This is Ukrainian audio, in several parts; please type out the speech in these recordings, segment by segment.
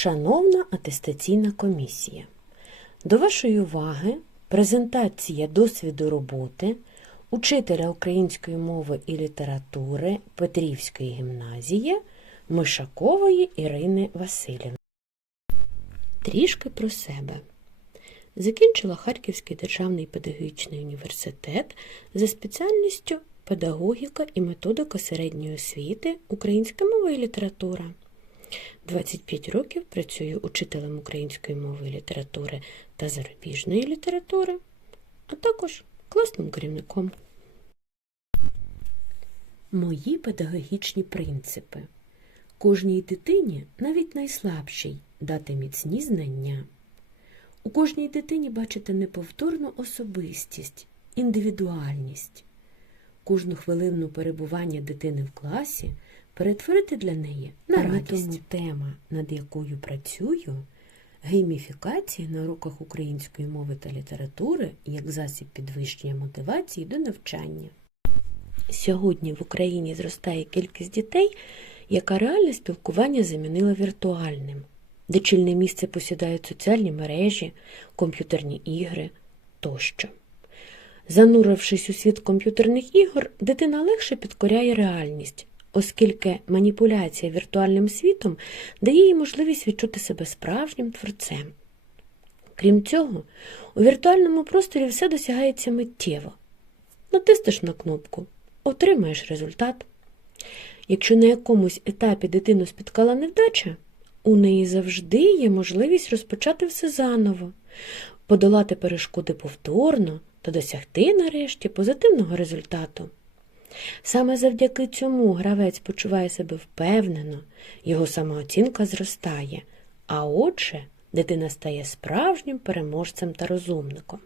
Шановна атестаційна комісія, до вашої уваги презентація досвіду роботи учителя української мови і літератури Петрівської гімназії Мишакової Ірини Васильівни. Трішки про себе. Закінчила Харківський державний педагогічний університет за спеціальністю педагогіка і методика середньої освіти, українська мова і література. 25 років працюю учителем української мови і літератури та зарубіжної літератури, а також класним керівником. Мої педагогічні принципи. Кожній дитині, навіть найслабшій, дати міцні знання. У кожній дитині бачити неповторну особистість, індивідуальність. Кожну хвилину перебування дитини в класі перетворити для неї на радість. Тому тема, над якою працюю, гейміфікація на уроках української мови та літератури як засіб підвищення мотивації до навчання. Сьогодні в Україні зростає кількість дітей, яка реальне спілкування замінила віртуальним, де чільне місце посідають соціальні мережі, комп'ютерні ігри тощо. Занурившись у світ комп'ютерних ігор, дитина легше підкоряє реальність, оскільки маніпуляція віртуальним світом дає їй можливість відчути себе справжнім творцем. Крім цього, у віртуальному просторі все досягається миттєво. Натиснеш на кнопку, отримаєш результат. Якщо на якомусь етапі дитину спіткала невдача, у неї завжди є можливість розпочати все заново, подолати перешкоди повторно та досягти нарешті позитивного результату. Саме завдяки цьому гравець почуває себе впевнено, його самооцінка зростає, а отже, дитина стає справжнім переможцем та розумником.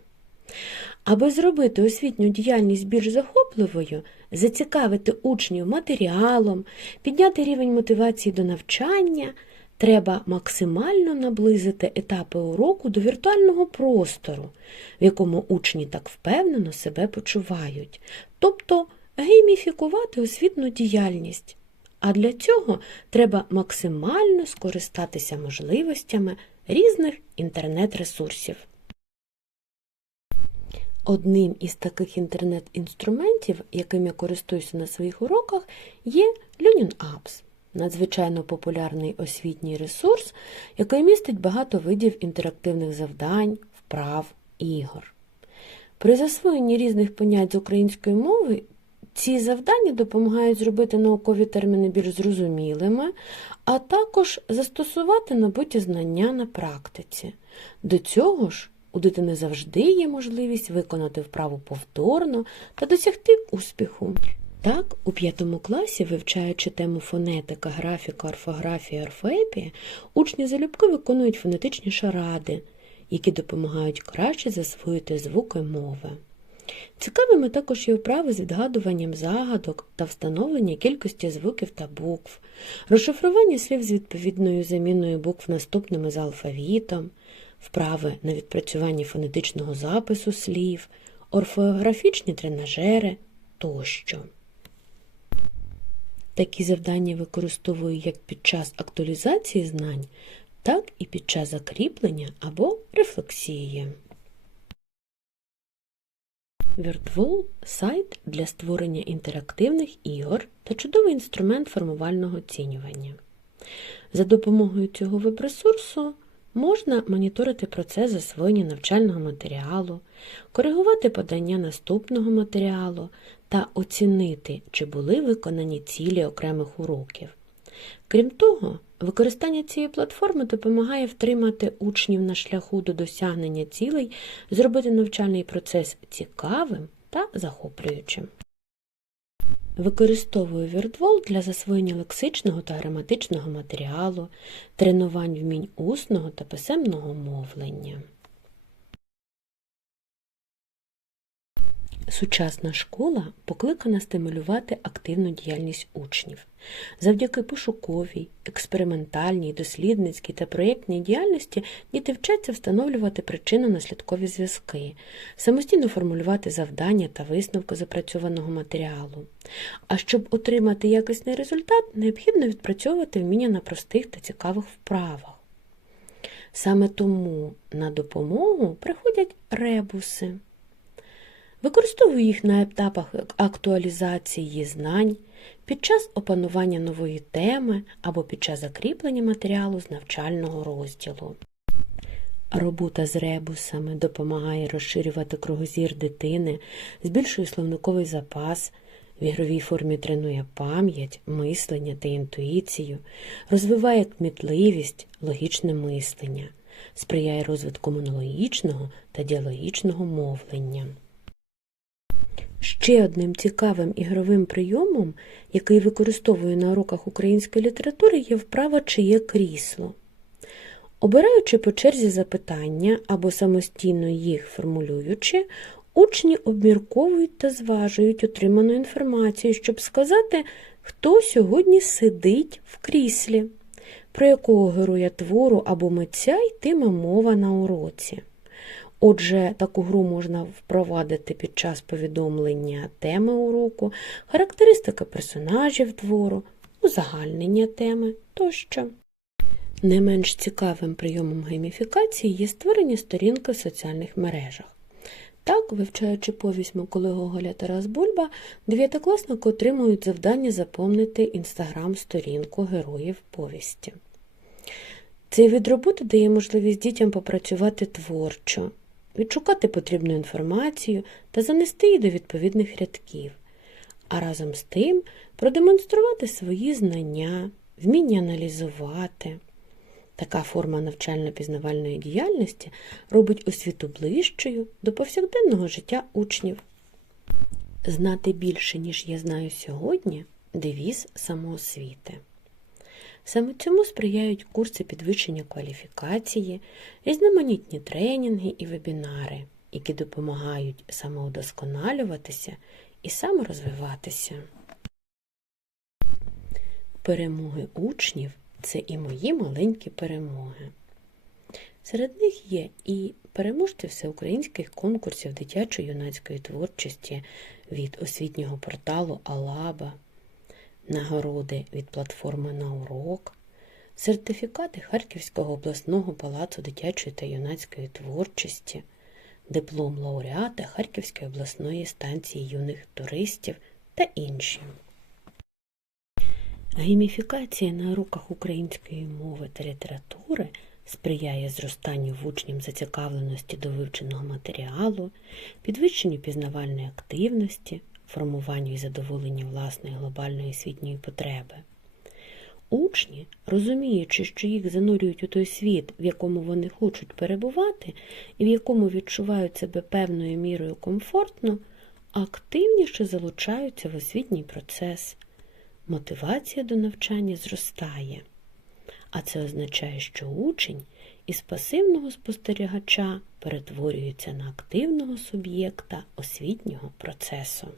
Аби зробити освітню діяльність більш захопливою, зацікавити учнів матеріалом, підняти рівень мотивації до навчання, треба максимально наблизити етапи уроку до віртуального простору, в якому учні так впевнено себе почувають, тобто гейміфікувати освітну діяльність. А для цього треба максимально скористатися можливостями різних інтернет-ресурсів. Одним із таких інтернет-інструментів, яким я користуюся на своїх уроках, є Lunin Apps – надзвичайно популярний освітній ресурс, який містить багато видів інтерактивних завдань, вправ, ігор. При засвоєнні різних понять з української мови ці завдання допомагають зробити наукові терміни більш зрозумілими, а також застосувати набуті знання на практиці. До цього ж у дитини завжди є можливість виконати вправу повторно та досягти успіху. Так, у п'ятому класі, вивчаючи тему фонетика, графіка, орфографія, орфоепія, учні залюбки виконують фонетичні шаради, які допомагають краще засвоїти звуки мови. Цікавими також є вправи з відгадуванням загадок та встановлення кількості звуків та букв, розшифрування слів з відповідною заміною букв наступними за алфавітом, вправи на відпрацювання фонетичного запису слів, орфографічні тренажери тощо. Такі завдання використовую як під час актуалізації знань, так і під час закріплення або рефлексії. Віртвол сайт для створення інтерактивних ігор та чудовий інструмент формувального оцінювання. За допомогою цього веб-ресурсу можна моніторити процес засвоєння навчального матеріалу, коригувати подання наступного матеріалу та оцінити, чи були виконані цілі окремих уроків. Крім того, використання цієї платформи допомагає втримати учнів на шляху до досягнення цілей, зробити навчальний процес цікавим та захоплюючим. Використовую вірдвол для засвоєння лексичного та граматичного матеріалу, тренувань вмінь усного та писемного мовлення. Сучасна школа покликана стимулювати активну діяльність учнів. Завдяки пошуковій, експериментальній, дослідницькій та проєктній діяльності діти вчаться встановлювати причинно-наслідкові зв'язки, самостійно формулювати завдання та висновки запрацьованого матеріалу. А щоб отримати якісний результат, необхідно відпрацьовувати вміння на простих та цікавих вправах. Саме тому на допомогу приходять ребуси. Використовую їх на етапах актуалізації знань, під час опанування нової теми або під час закріплення матеріалу з навчального розділу. Робота з ребусами допомагає розширювати кругозір дитини, збільшує словниковий запас, в ігровій формі тренує пам'ять, мислення та інтуїцію, розвиває кмітливість, логічне мислення, сприяє розвитку монологічного та діалогічного мовлення. Ще одним цікавим ігровим прийомом, який використовую на уроках української літератури, є вправа «Чиє крісло. Обираючи по черзі запитання або самостійно їх формулюючи, учні обмірковують та зважують отриману інформацію, щоб сказати, хто сьогодні сидить в кріслі, про якого героя твору або митця йтиме мова на уроці. Отже, таку гру можна впровадити під час повідомлення теми уроку, характеристика персонажів твору, узагальнення теми тощо. Не менш цікавим прийомом гейміфікації є створення сторінки в соціальних мережах. Так, вивчаючи повість Миколи Гоголя Тарас Бульба, дев'ятикласники отримують завдання заповнити інстаграм-сторінку героїв повісті. Цей від роботи дає можливість дітям попрацювати творчо, відшукати потрібну інформацію та занести її до відповідних рядків, а разом з тим продемонструвати свої знання, вміння аналізувати. Така форма навчально-пізнавальної діяльності робить освіту ближчою до повсякденного життя учнів. Знати більше, ніж я знаю сьогодні девіз самоосвіти. Саме цьому сприяють курси підвищення кваліфікації, різноманітні тренінги і вебінари, які допомагають самоудосконалюватися і саморозвиватися. Перемоги учнів це і мої маленькі перемоги. Серед них є і переможці всеукраїнських конкурсів дитячо-юнацької творчості від освітнього порталу Алаба, нагороди від платформи на урок, сертифікати Харківського обласного палацу дитячої та юнацької творчості, диплом лауреата Харківської обласної станції юних туристів та інші. Гейміфікація на уроках української мови та літератури сприяє зростанню в учнів зацікавленості до вивченого матеріалу, підвищенню пізнавальної активності, формуванню і задоволенню власної глобальної освітньої потреби. Учні, розуміючи, що їх занурюють у той світ, в якому вони хочуть перебувати, і в якому відчувають себе певною мірою комфортно, активніше залучаються в освітній процес мотивація до навчання зростає. А це означає, що учень із пасивного спостерігача перетворюється на активного суб'єкта освітнього процесу.